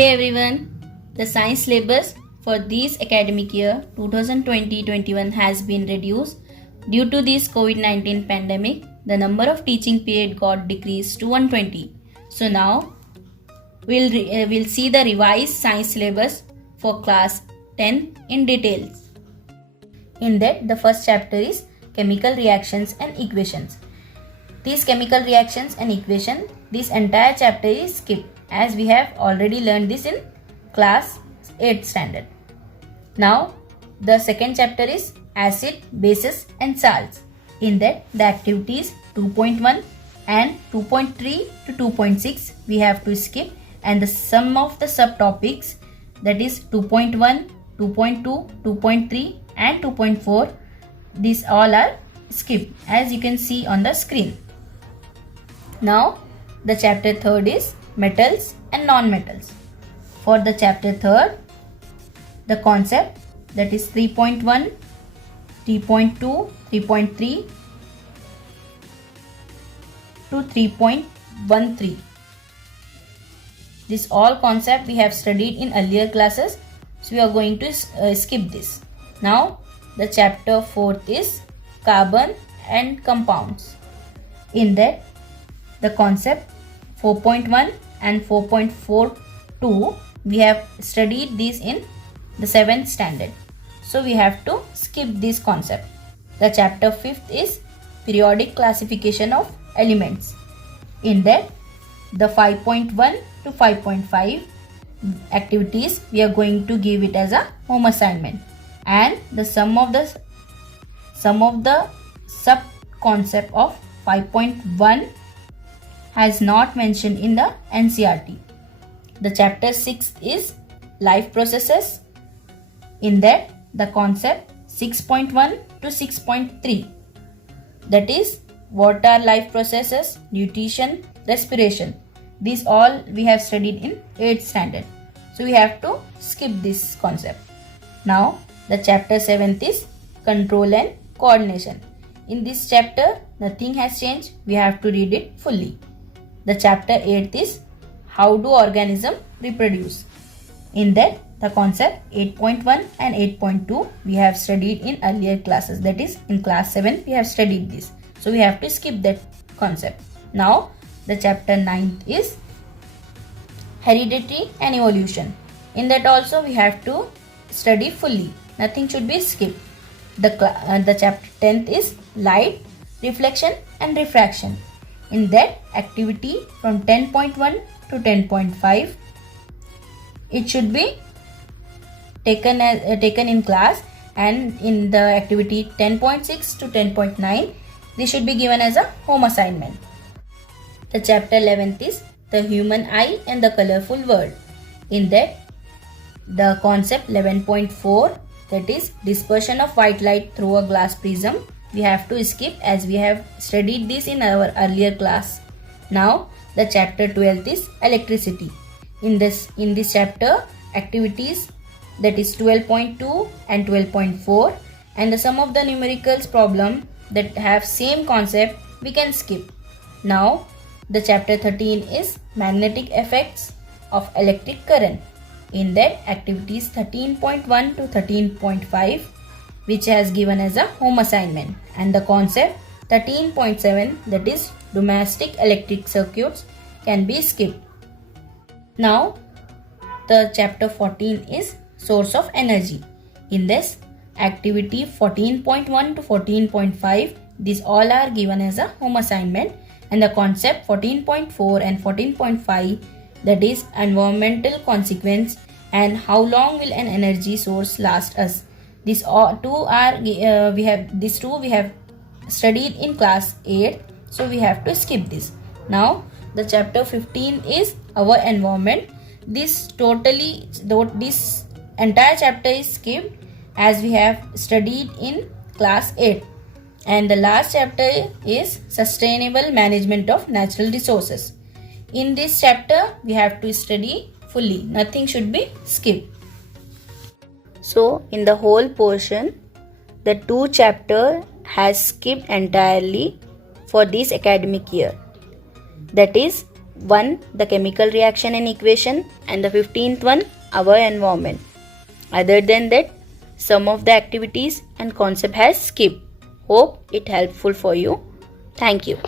Hey everyone, the science syllabus for this academic year 2020-21 has been reduced due to this COVID-19 pandemic. The number of teaching period got decreased to 120. So now we'll see the revised science syllabus for class 10 in details. In that, the first chapter is chemical reactions and equations. These chemical reactions and equation, this entire chapter is skipped as we have already learned this in class 8 standard. Now the second chapter is acid, bases and salts. In that, the activities 2.1 and 2.3 to 2.6 we have to skip, and the sum of the subtopics, that is 2.1, 2.2, 2.3 and 2.4, these all are skipped as you can see on the screen. Now the chapter third is metals and non-metals. For the chapter third, the concept, that is 3.1, 3.2, 3.3 to 3.13. This all concept we have studied in earlier classes, so we are going to skip this. Now the chapter fourth is carbon and compounds. In that, the concept 4.1 and 4.42 we have studied these in the 7th standard, so we have to skip this concept. The chapter 5th is periodic classification of elements. In that, the 5.1 to 5.5 activities we are going to give it as a home assignment, and the sum of the sub concept of 5.1 has not mentioned in the NCERT. The chapter 6 is life processes. In that, the concept 6.1 to 6.3, that is what are life processes, nutrition, respiration. These all we have studied in 8th standard, so we have to skip this concept. Now the chapter 7th is control and coordination. In this chapter nothing has changed, we have to read it fully. The chapter 8th is how do organisms reproduce. In that, the concept 8.1 and 8.2 we have studied in earlier classes, that is in class 7 we have studied this, so we have to skip that concept. Now the chapter 9th is heredity and evolution. In that also we have to study fully, nothing should be skipped. The chapter 10th is light, reflection and refraction. In that, activity from 10.1 to 10.5, it should be taken in class, and in the activity 10.6 to 10.9, this should be given as a home assignment. The chapter 11th is the human eye and the colorful world. In that, the concept 11.4, that is dispersion of white light through a glass prism, we have to skip as we have studied this in our earlier class. Now the chapter 12th is electricity. In this chapter, activities, that is 12.2 and 12.4, and the sum of the numericals problem that have same concept we can skip. Now the chapter 13 is magnetic effects of electric current. In that, activities 13.1 to 13.5 which has given as a home assignment, and the concept 13.7, that is domestic electric circuits, can be skipped. Now the chapter 14 is source of energy. In this, activity 14.1 to 14.5, these all are given as a home assignment, and the concept 14.4 and 14.5, that is environmental consequence and how long will an energy source last us. These two we have studied in class 8, so we have to skip this. Now the chapter 15 is our environment. This entire chapter is skipped as we have studied in class 8, and the last chapter is sustainable management of natural resources. In this chapter we have to study fully, nothing should be skipped. So in the whole portion, the 2 chapter has skipped entirely for this academic year, that is one the chemical reaction and equation, and the 15th one our environment. Other than that, some of the activities and concept has skipped. Hope it helpful for you. Thank you.